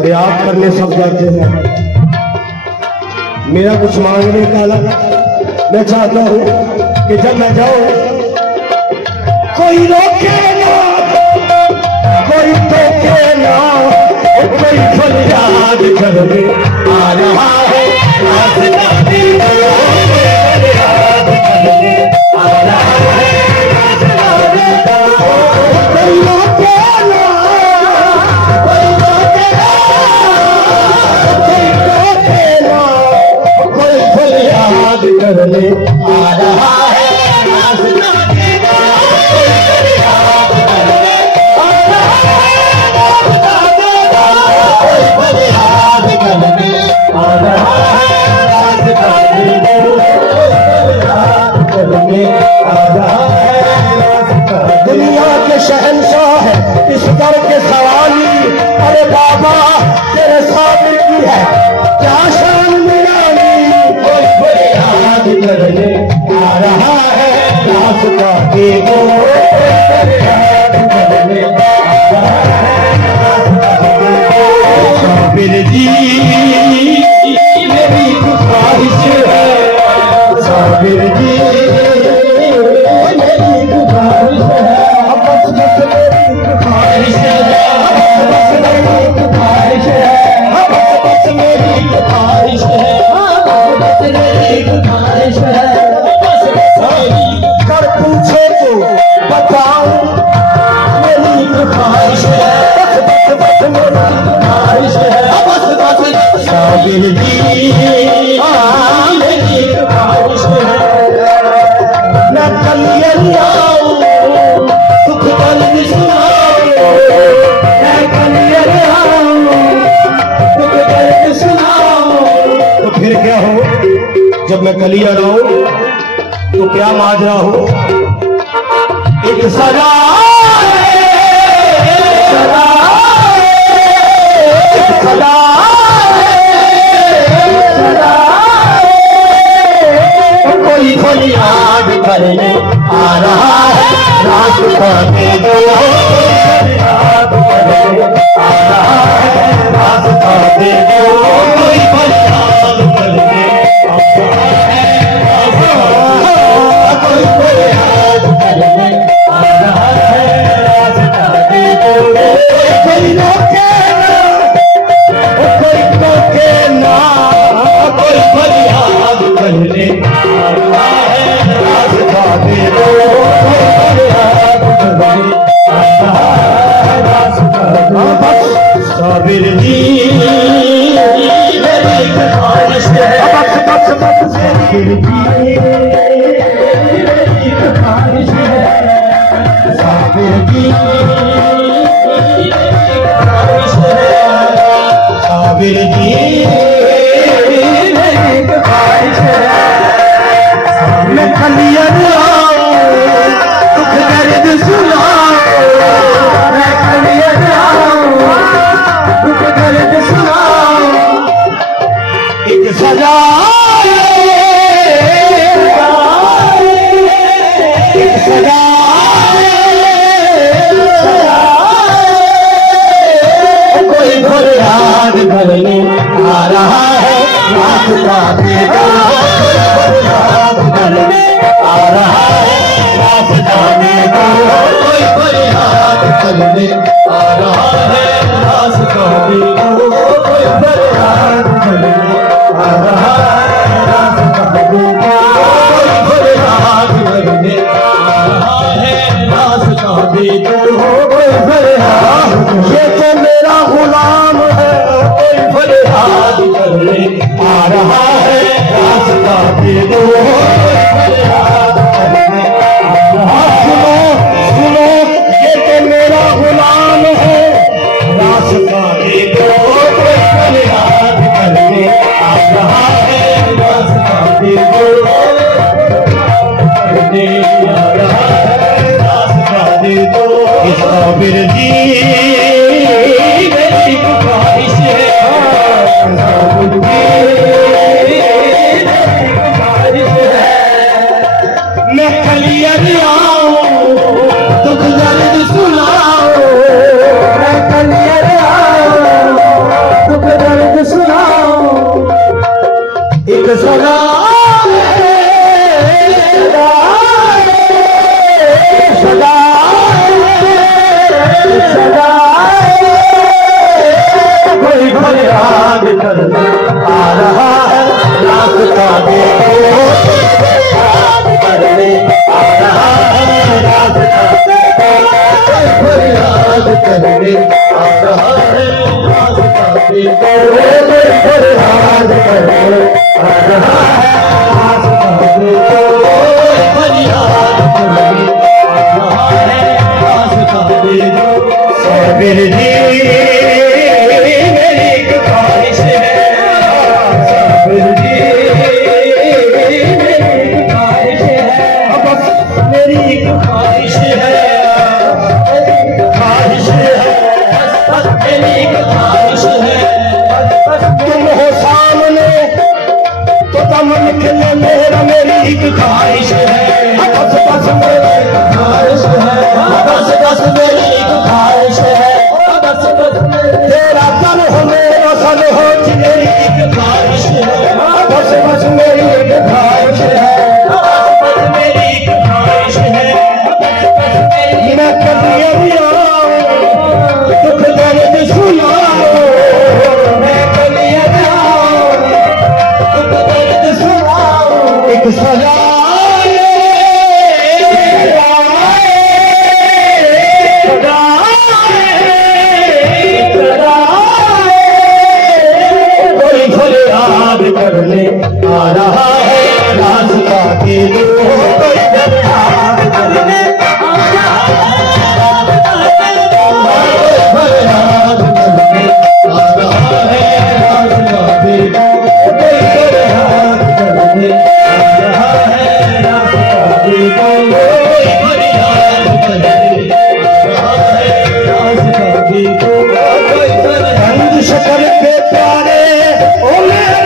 फरियाद करने सब जाते हैं, मेरा कुछ मांगने का अलग। मैं चाहता हूँ कि जब मैं जाऊं कोई रोके ना, कोई टोके ना, कोई फरियाद करने आ रहा है, करने आ रहा है, दुनिया के शहंशाह है इस दर के सवाली। अरे बाबा तेरे सामने की है क्या शान निराली, करने आ रहा है रास्ता देखो, करने आ रहा है रास्ता देखो। साबिर जी मेरी ख्वाहिश है, साबिर जी मेरी ख्वाहिश है, बस बस मेरी ख्वाहिश है, बस मेरी ख्वाहिश है, बस बस मेरी ख्वाहिश है, बस मेरी ख्वाहिश है, बस मेरी कर पूछे तो बताऊं मेरी ख्वाहिश है, बस बस बस मेरी ख्वाहिश है, बस बस साबिर जी मेरी ख्वाहिश है। मैं कलियरियाऊं दुख दर्द सुनाऊं, मैं कलियरियाऊं दुख दर्द सुनाऊं। तो फिर क्या हो जब मैं कलियर आऊं तो क्या माजरा हो? एक सजा सजा सजा सजा कोई फरियाद करने आ रहा है रास्ता में, दो फरियाद करने आ रहा है रास्ता में, दो कोई फरियाद करने आ रहा है, कोई फरियाद करने आ रहा है रास्ता में, दो कोई रोके ना कोई टोके ना, कोई फरियाद करने आ रहा है रास्ता में, दो कोई फरियाद करने आ रहा है रास्ता में। बस साबिर जी मेरी ख्वाहिश है, बस बस बस साबिर जी मेरी ख्वाहिश है, साबिर जी साबिर जी मेरी ख्वाहिश है। मैं कलियर आऊं दुख दर्द सुनाऊं, मैं कलियर आऊं दुख दर्द सुनाऊं। एक सजा एक सजा कोई फरियाद करने आ रहा है रास्ता में, फरियाद करने आ रहा है रास्ता में, कोई फरियाद करने आ रहा है रास्ता में, कोई फरियाद करने आ रहा है रास्ता में, कोई फरियाद करने आ रहा है रास्ता में, कोई फरियाद। ये तो मेरा गुलाम है कोई फरियाद करने आ रहा है रास्ता में, दो फरियाद करने आ रहा है। सुनो सुनो ये तो मेरा गुलाम है रास्ता में, दो फरियाद करने आ रहा है रास्ता में, दो करने आ रहा है रास्ता में, दो साबिर जी मेरी ख्वाहिश है, साबिर जी मेरी ख्वाहिश है। मैं कलियर आऊं दुख दर्द सुनाऊं, मैं कलियर आऊं दुख दर्द सुनाऊं। एक सदा सदा सदा कोई फरियाद करने आ रहा है रास्ता में, फरियाद करने आ रहा है रास्ता में, कोई फरियाद करने आ रहा है रास्ता में, कोई फरियाद करने आ रहा है रास्ता में, कोई फरियाद करने आ रहा है रास्ता में। साबिर जी मेरी ख्वाहिश है, साबिर जी मेरी ख्वाहिश है, बस मेरी ख्वाहिश है, ख्वाहिश है, बस मेरी ख्वाहिश है। तुम हो सामने तो दम निकले मेरा, मेरी ख्वाहिश है, बस बस मेरी ख्वाहिश है, बस बस मेरी ख्वाहिश है, बस बस तेरा दम हो मेरा बल हो मेरी एक ख्वाहिश है, बस बस मेरी एक ख्वाहिश है, बस मेरी एक ख्वाहिश है। मैं कभी अभी आऊं दुख दर्द सुनाओ, मैं कभी अभी आऊं दुख दर्द सुनाओ। एक सजा करने आ रहा है रास्ता के लो, कोई फरियाद करने आ रहा है, फरियाद करने आ रहा है रास्ता के लो, कोई फरियाद करने आ रहा है रास्ता के लो, कोई फरियाद करने आ रहा है रास्ता के लो, कोई फरियाद। शक्कर के प्यारे ओ मेरे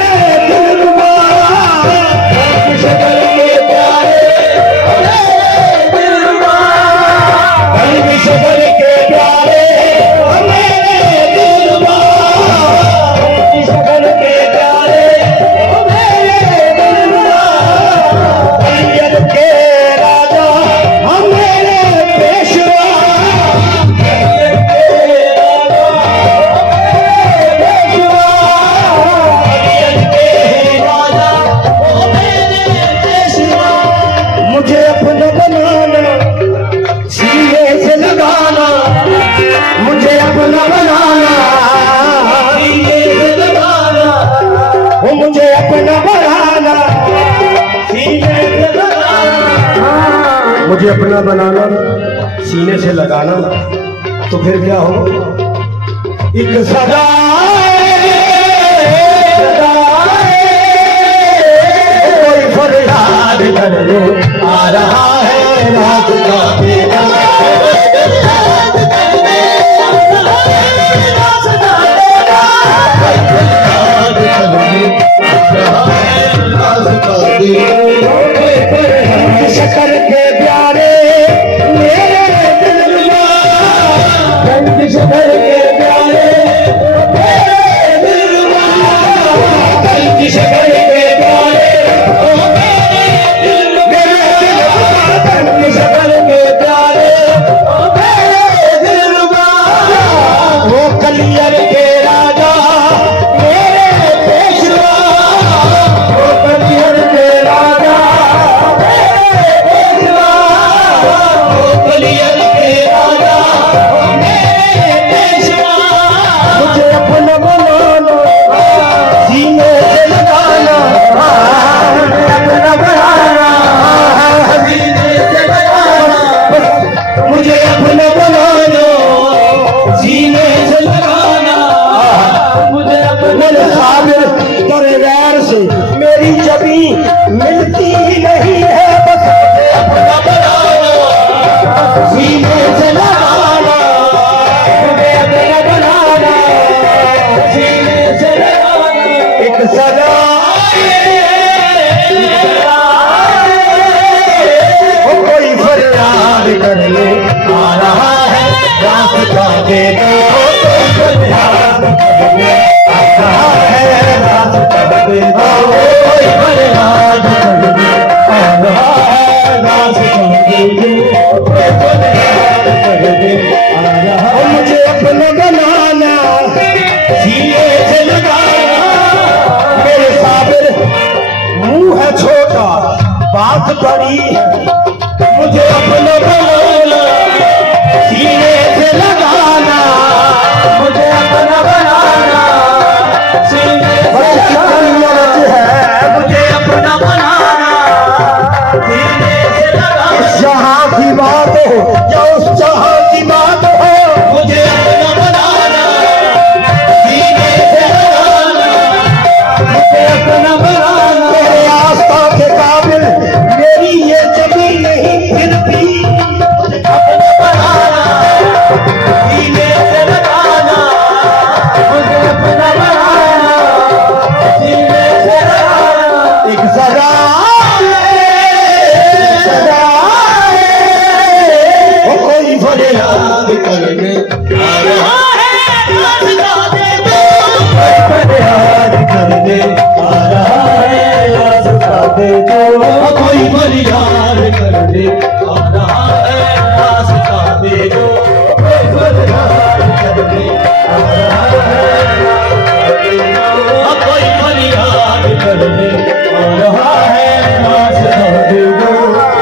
मुझे अपना बनाना सीने से लगाना, तो फिर क्या हो? एक सदा कोई फरियाद करने आ रहा है रास्ता के लो, फरियाद करने आ रहा है रास्ता के लो, फरियाद करने आ रहा है रास्ता के लो। शक्कर के प्यारे मेरे दिलरुबा, शक्कर के प्यारे मेरे दिलरुबा, शक्कर के प्यारे मेरे दिलरुबा, शक्कर के प्यारे मेरे दिलरुबा, वो कलियर के राजा मेरे पेशवा, वो कलियर के राजा मुझे अपना बनाना सीने से लगाना, अपना बनाना सीने से लगाना, मुझे अपना बनाना सीने से लगाना, मुझे अपने साबिर तेरे गैर से मेरी जबी मिलती ही नहीं है, बस अपना बनाना सीने से लगाना, मुझे अपना बनाना सीने से लगाना। एक सजा कोई फरियाद करने आ रहा है रास्ता के लो, कोई फरियाद करने आ रहा है रास्ता के लो, कोई फरियाद करने आ रहा है रास्ता के लो, कोई फरियाद करने आ रहा है। मुझे अपना बनाना सीने से लगाना, मेरे साबिर मुंह है छोटा बात बड़ी है, मुझे अपना बनाना सीने से लगाना, मुझे अपना बनाना सीने से लगाना है, मुझे अपना बनाना सीने से लगाना। इस जहां की बात हो या उस जहां की बात हो, मुझे अपना बनाना सीने से लगाना, मुझे अपना बनाना। मेरे आस्था के काबिल मेरी ये जमी नहीं फिर भी, मुझे अपना बनाना सीने से लगाना, मुझे अपना बनाना सीने से लगाना। एक सजा कोई फरियाद करने करने आ रहा है, रास्ता दे दो। कोई फरियाद करने आ रहा है, रास्ता दे दो। कोई फरियाद करने आ रहा है, कोई फरियाद करने आ रहा है, रास्ता दे दो।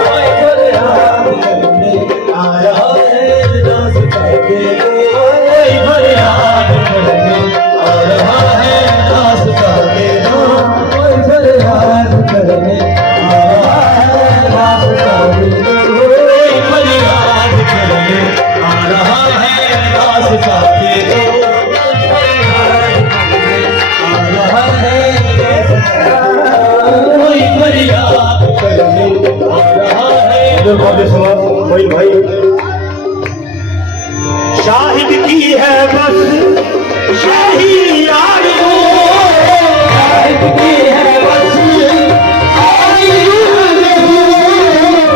कोई फरियाद करने आ रहा है, रास्ता दे दो। कोई फरियाद करने आ रहा है, रास्ता दे दो। कोई फरियाद करने आ रहा है, रास्ता दे दो। कोई फरियाद करने आ रहा है, रास्ता दे दो। कोई भाई शाहिद की है बस शाही यार को, शाहिद की है बस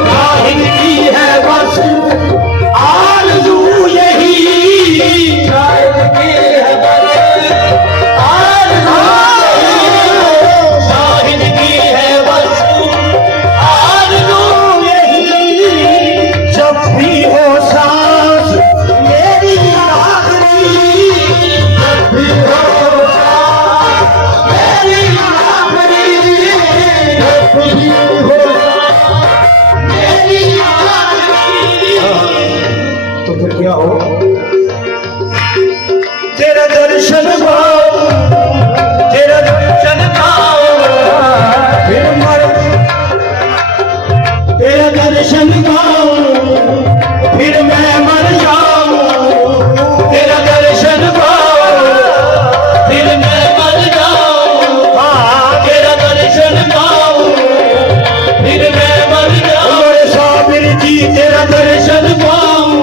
शाहिद की है बस आरज़ू यही, शाहिद की है बस आरज़ू, शाहिद की है बस आरज़ू यही। जब भी हो सांस मेरी आखिरी, जब भी हो सांस मेरी आखिरी, जब भी हो सांस मेरी आखिरी। तो फिर क्या हो? तेरा दर्शन पाओ, तेरा दर्शन पाओ, फिर मर, तेरा दर्शन पाओ, फिर मैं मर जाऊं। तेरा दर्शन पाओ, फिर मैं मर जाऊं। हाँ, तेरा दर्शन पाओ, फिर मैं मर जाऊं। साबिर जी तेरा दर्शन पाऊं,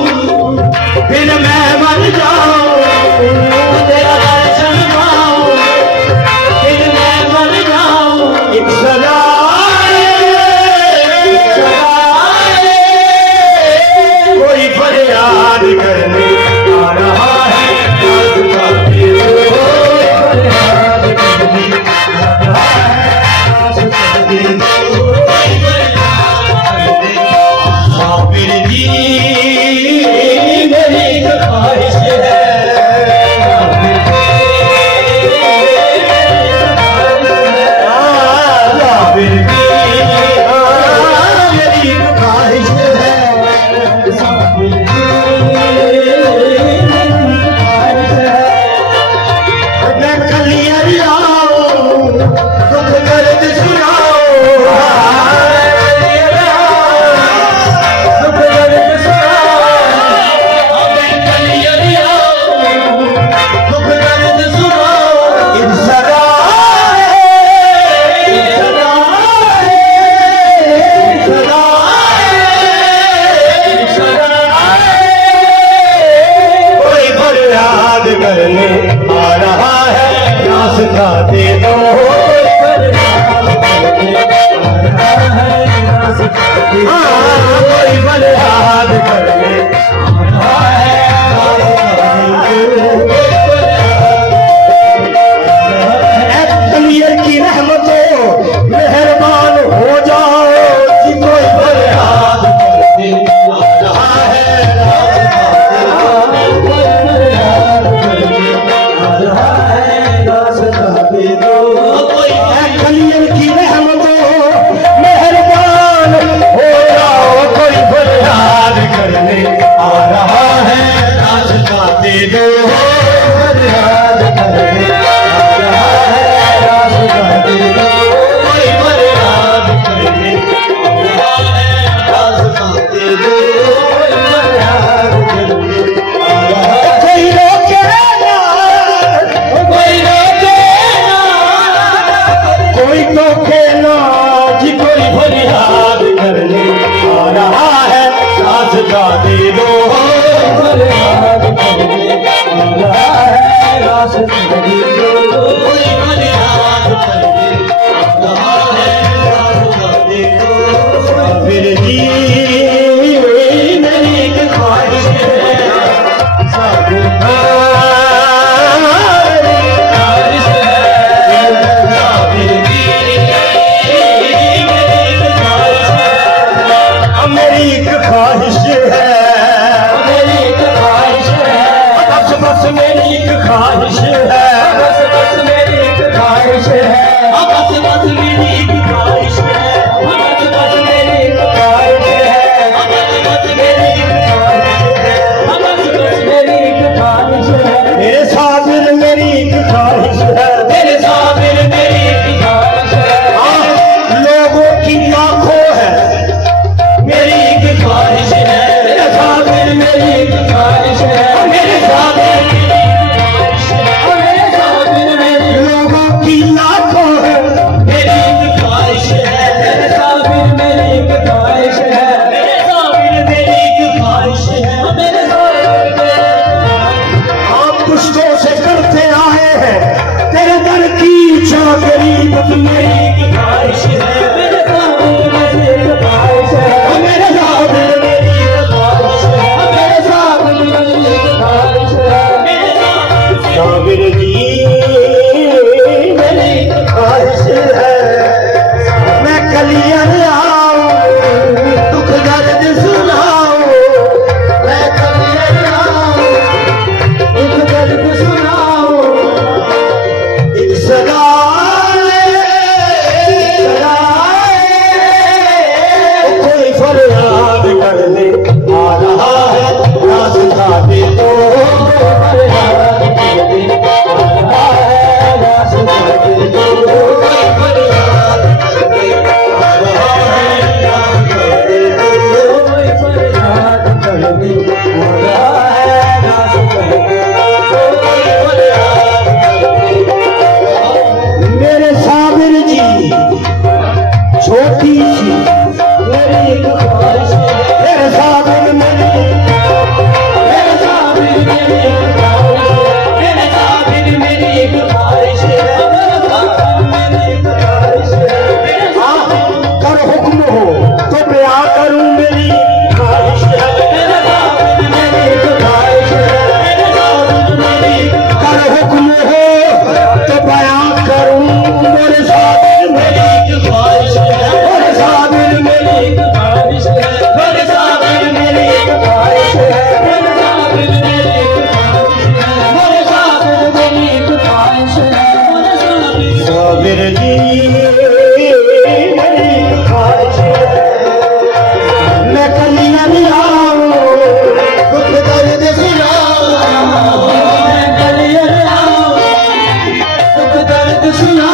फिर मैं मर जाऊं। तेरा दर्शन पाऊं, फिर मैं मर जाऊं। एक कोई फरियाद करने आ रहा है, रास्ता दे दो। फरियाद करने आ रहा है, रास्ता दे दो। साबिर जी मेरी ख्वाहिश है, साबिर जी मेरी ख्वाहिश है, साबिर जी मैं कलियर लाओ, दुख दर्द सुनाओ, दुख दर्द सुनाओ। मैं कलियर लाओ, दुख दर्द सुनाओ। इन सदाए, इन सदाए, इन सदाए, कोई फरियाद करने आ रहा है, रास्ता दे दो। कोई फरियाद करने आ रहा है, रास्ता दे दो। कोई फरियाद करने आ रहा है, रास्ता दे दो। कलियर की रहमतों मेहरबान हो जाओ कि कोई फरियाद करने आ रहा है, रास्ता दे दो। कोई फरियाद करने आ रहा है, रास्ता दे दो। कोई कलियर की रहमतों मेहरबान हो जाओ, कोई फरियाद करने आ रहा है, रास्ता दे दो। फरियाद करने आ रहा है, रास्ता दे दो। कोई फरियाद करने आ रहा है, रास्ता दे दो। कोई फरियाद करने आ रहा है। कोई रोके ना, कोई रोके ना, कोई टोके ना जी, कोई फरियाद करने आ रहा है, रास्ता दे दो। फरियाद करने आ रहा है, रास्ता दे दो। कोई फरियाद करने आ रहा है, रास्ता दे दो। फिर जी मेरी एक ख्वाहिश है, साबिर की लाखों है, मेरी एक ख्वाहिश है, मेरे साबिर मेरी एक ख्वाहिश है, मेरे साबिर मेरी एक ख्वाहिश है, मेरे साबिर आप पुश्तों से करते आए हैं तेरे दर की चाकरी, मेरी एक ख्वाहिश है, मेरे साबिर मेरी एक ख्वाहिश है, मेरे साबिर मेरी एक ख्वाहिश है, मेरे साबिर मेरी एक ख्वाहिश है, मेरे साबिर जी मेरी एक ख्वाहिश है, मैं कलियां लाऊं दुख दर्द सुनाऊं, मैं कलियां लाऊं दुख दर्द सुनाऊं, एक सदा कोई फरियाद कर ले आ रहा है रास्ता दे दो, फरियाद कर ले आ रहा है रास्ता दे दो, कोई फरियाद कर ले आ रहा है रास्ता दे दो, कोई फरियाद कर ले आ रहा है रास्ता दे दो, कोई फरियाद कर ले। मेरे साबिर जी छोटी सी मेरी एक ख्वाहिश है, मेरे साबिर मेरी, मेरे साबिर मेरी एक ख्वाहिश है, मेरे साबिर मेरी एक ख्वाहिश है, मेरे साबिर मेरी एक ख्वाहिश है, मेरे साबिर कर हुक्म हो तो बयां करूं मेरी ख्वाहिश है, मेरे साबिर मेरी एक ख्वाहिश है, मेरे साबिर मेरी कर हुक्म हो तो बयां करूं मेरे साबिर मेरी एक ख्वाहिश है, मेरे साबिर मेरी एक ख्वाहिश है, मेरे साबिर मेरी एक ख्वाहिश है, मेरे साबिर मेरी एक ख्वाहिश है, मेरे साबिर मेरी एक ख्वाहिश है, मेरे साबिर जी मेरी एक ख्वाहिश है, मैं कलियां लाऊं दुख दर्द सुनाऊं, मैं कलियां लाऊं दुख दर्द सुनाऊं,